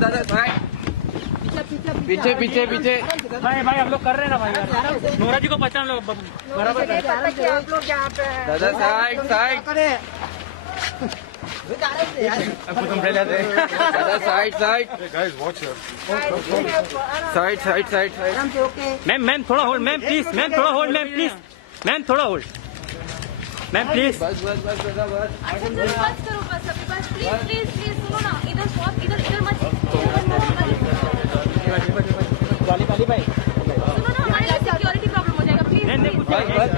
दादा साइड, पीछे पीछे पीछे। भाई हम लोग कर रहे हैं ना भाई, नोरा जी को पहचान लो बराबर। आप लोग यहाँ पे दादा साइड साइड, दादा side side side side side side. Ma'am थोड़ा होल्ड मैम प्लीज, मैम थोड़ा होल्ड मैम प्लीज, मैम थोड़ा होल्ड मैम प्लीज। बस बस बस बेटा बस। अच्छा सर बस करो, बस अभी बस प्लीज प्लीज प्लीज सुनो ना, इधर बहुत इधर इधर मत वाली भाई सुनो ना, हमारे लिए सिक्योरिटी प्रॉब्लम हो जाएगा प्लीज। बस बस